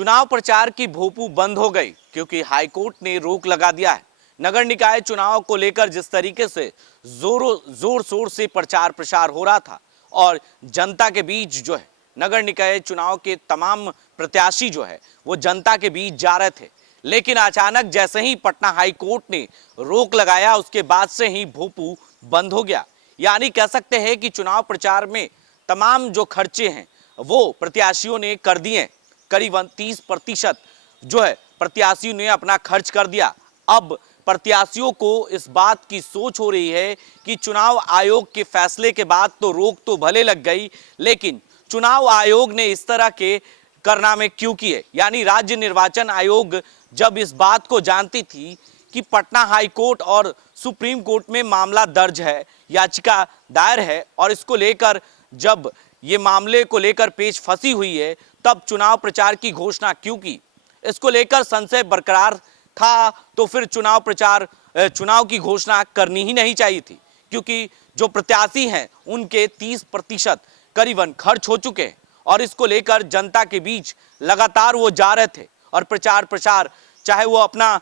चुनाव प्रचार की भोपू बंद हो गई क्योंकि हाईकोर्ट ने रोक लगा दिया है। नगर निकाय चुनाव को लेकर जिस तरीके से जोर शोर से प्रचार प्रसार हो रहा था और जनता के बीच जो है नगर निकाय चुनाव के तमाम प्रत्याशी जो है वो जनता के बीच जा रहे थे, लेकिन अचानक जैसे ही पटना हाई कोर्ट ने रोक लगाया उसके बाद से ही भोपू बंद हो गया। यानी कह सकते हैं कि चुनाव प्रचार में तमाम जो खर्चे हैं वो प्रत्याशियों ने कर दिए। करीबन 30% जो है प्रत्याशियों ने अपना खर्च कर दिया। अब प्रत्याशियों को इस बात की सोच हो रही है कि चुनाव आयोग के फैसले के बाद तो रोक तो भले लग गई, लेकिन चुनाव आयोग ने इस तरह के कारनामे क्यों किए। यानी राज्य निर्वाचन आयोग जब इस बात को जानती थी कि पटना हाई कोर्ट और सुप्रीम कोर्ट में मामला दर्ज है, याचिका दायर है, और इसको लेकर जब ये मामले को लेकर पेच फंसी हुई है, तब चुनाव प्रचार की घोषणा क्यों की। इसको लेकर संशय बरकरार था तो फिर चुनाव की घोषणा करनी ही नहीं चाहिए थी, क्योंकि जो प्रत्याशी हैं उनके 30% करीबन खर्च हो चुके हैं और इसको लेकर जनता के बीच लगातार वो जा रहे थे और प्रचार प्रसार, चाहे वो अपना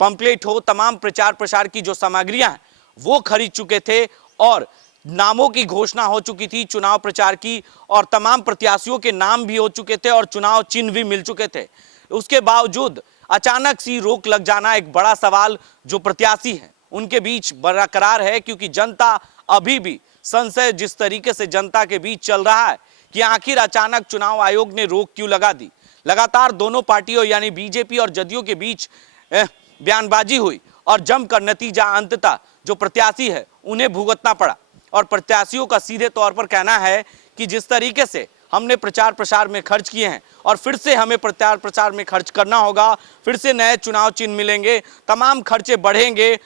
पंपलेट हो, तमाम प्रचार प्रसार की जो सामग्रियां हैं वो खरीद चुके थे और नामों की घोषणा हो चुकी थी चुनाव प्रचार की, और तमाम प्रत्याशियों के नाम भी हो चुके थे और चुनाव चिन्ह भी मिल चुके थे। उसके बावजूद अचानक सी रोक लग जाना एक बड़ा सवाल जो प्रत्याशी हैं उनके बीच बरकरार है, क्योंकि जनता अभी भी संशय जिस तरीके से जनता के बीच चल रहा है कि आखिर अचानक चुनाव आयोग ने रोक क्यों लगा दी। लगातार दोनों पार्टियों यानी बीजेपी और जदयू के बीच बयानबाजी हुई और जमकर नतीजा अंततः जो प्रत्याशी है उन्हें भुगतना पड़ा। और प्रत्याशियों का सीधे तौर पर कहना है कि जिस तरीके से हमने प्रचार प्रसार में खर्च किए हैं और फिर से हमें प्रचार प्रसार में खर्च करना होगा, फिर से नए चुनाव चिन्ह मिलेंगे, तमाम खर्चे बढ़ेंगे।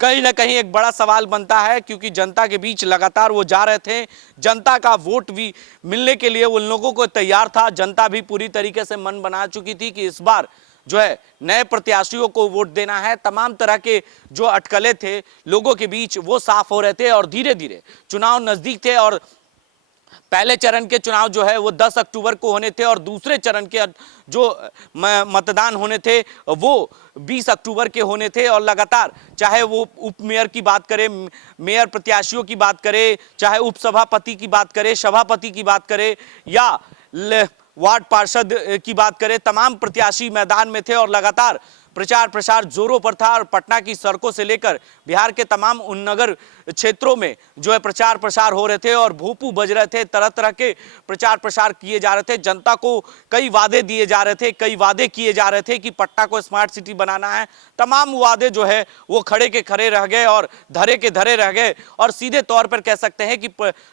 कहीं ना कहीं एक बड़ा सवाल बनता है, क्योंकि जनता के बीच लगातार वो जा रहे थे, जनता का वोट भी मिलने के लिए उन लोगों को तैयार था। जनता भी पूरी तरीके से मन बना चुकी थी कि इस बार जो है नए प्रत्याशियों को वोट देना है। तमाम तरह के जो अटकलें थे लोगों के बीच वो साफ हो रहे थे और धीरे धीरे चुनाव नजदीक थे और पहले चरण के चुनाव जो है वो 10 अक्टूबर को होने थे और दूसरे चरण के जो मतदान होने थे वो 20 अक्टूबर के होने थे। और लगातार चाहे वो उप मेयर की बात करें, मेयर प्रत्याशियों की बात करें, चाहे उप सभापति की बात करें, सभापति की बात करें या वार्ड पार्षद की बात करें, तमाम प्रत्याशी मैदान में थे और लगातार प्रचार प्रसार जोरों पर था। और पटना की सड़कों से लेकर बिहार के तमाम उन नगर क्षेत्रों में जो है प्रचार प्रसार हो रहे थे और भोपू बज रहे थे, तरह तरह के प्रचार प्रसार किए जा रहे थे। जनता को कई वादे दिए जा रहे थे, कई वादे किए जा रहे थे कि पटना को स्मार्ट सिटी बनाना है। तमाम वादे जो है वो खड़े के खड़े रह गए और धरे के धरे रह गए। और सीधे तौर पर कह सकते हैं कि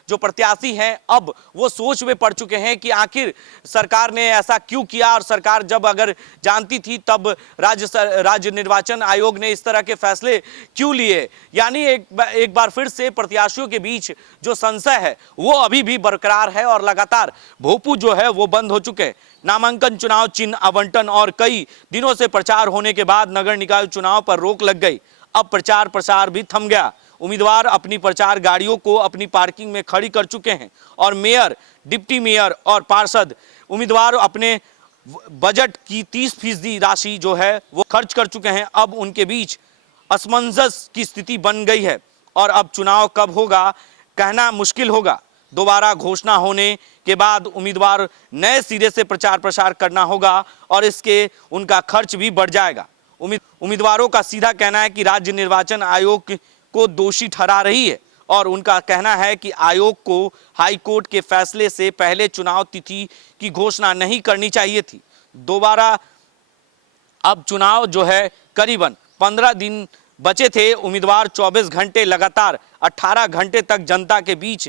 जो प्रत्याशी हैं अब वो सोच में पड़ चुके हैं कि आखिर सरकार ने ऐसा क्यों किया, और सरकार जब अगर जानती थी तब राज्य निर्वाचन आयोग ने इस तरह के फैसले क्यों लिए। यानी एक बार फिर से प्रत्याशियों के बीच जो संशय है वो अभी भी बरकरार है और लगातार भोपू जो है वो बंद हो चुके हैं। नामांकन, चुनाव चिन्ह आवंटन और कई दिनों से प्रचार होने के बाद नगर निकाय चुनाव पर रोक लग गई। अब प्रचार प्रसार भी थम गया। उम्मीदवार अपनी प्रचार गाड़ियों को अपनी पार्किंग में खड़ी कर चुके हैं और मेयर, डिप्टी मेयर और पार्षद उम्मीदवार अपने बजट की 30% राशि जो है वो खर्च कर चुके हैं। अब उनके बीच असमंजस की स्थिति बन गई है और अब चुनाव कब होगा कहना मुश्किल होगा। दोबारा घोषणा होने के बाद उम्मीदवार नए सिरे से प्रचार प्रसार करना होगा और इसके उनका खर्च भी बढ़ जाएगा। उम्मीदवारों का सीधा कहना है कि राज्य निर्वाचन आयोग को दोषी ठहरा रही है और उनका कहना है कि आयोग को हाई कोर्ट के फैसले से पहले चुनाव तिथि की घोषणा नहीं करनी चाहिए थी। दोबारा अब चुनाव जो है करीबन 15 दिन बचे थे। उम्मीदवार 24 घंटे लगातार 18 घंटे तक जनता के बीच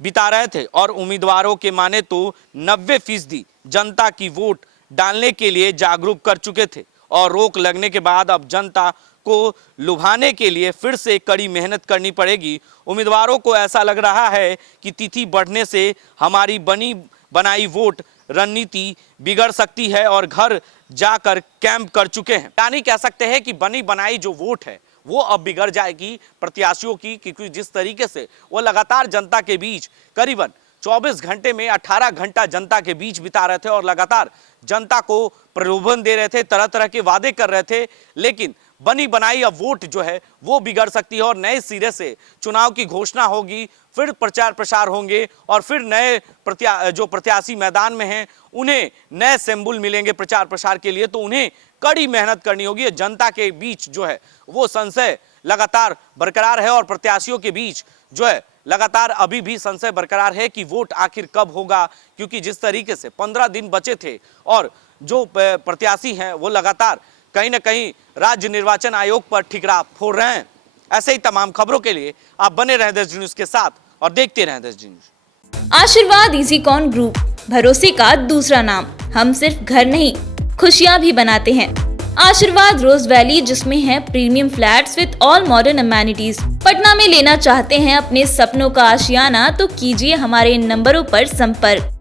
बिता रहे थे और उम्मीदवारों के माने तो 90% जनता की वोट डालने के लिए जागरूक कर चुके थे और रोक लगने के बाद अब जनता को लुभाने के लिए फिर से कड़ी मेहनत करनी पड़ेगी। उम्मीदवारों को ऐसा लग रहा है कि तिथि बढ़ने से हमारी बनी बनाई वोट रणनीति बिगड़ सकती है और घर जाकर कैंप कर चुके हैं। यानी कह सकते हैं कि बनी बनाई जो वोट है वो अब बिगड़ जाएगी प्रत्याशियों की, क्योंकि जिस तरीके से वो लगातार जनता के बीच करीबन 24 घंटे में 18 घंटा जनता के बीच बिता रहे थे और लगातार जनता को प्रलोभन दे रहे थे, तरह तरह के वादे कर रहे थे। लेकिन बनी बनाई अब वोट जो है वो बिगड़ सकती है और नए सिरे से चुनाव की घोषणा होगी, फिर प्रचार प्रसार होंगे और फिर नए जो प्रत्याशी मैदान में हैं उन्हें नए सिंबल मिलेंगे प्रचार प्रसार के लिए, तो उन्हें कड़ी मेहनत करनी होगी। जनता के बीच जो है वो संशय लगातार बरकरार है और प्रत्याशियों के बीच जो है लगातार अभी भी संशय बरकरार है कि वोट आखिर कब होगा, क्योंकि जिस तरीके से 15 दिन बचे थे और जो प्रत्याशी हैं वो लगातार कहीं ना कहीं राज्य निर्वाचन आयोग पर ठिकरा फोड़ रहे हैं। ऐसे ही तमाम खबरों के लिए आप बने रहें देश न्यूज के साथ और देखते रहें देश न्यूज। आशीर्वाद इजीकॉन ग्रुप, भरोसे का दूसरा नाम। हम सिर्फ घर नहीं, खुशियां भी बनाते हैं। आशीर्वाद रोज वैली, जिसमें है premium flats with all modern amenities. Patna में लेना चाहते हैं अपने सपनों का आशियाना, तो कीजिए हमारे इन नंबरों पर संपर्क।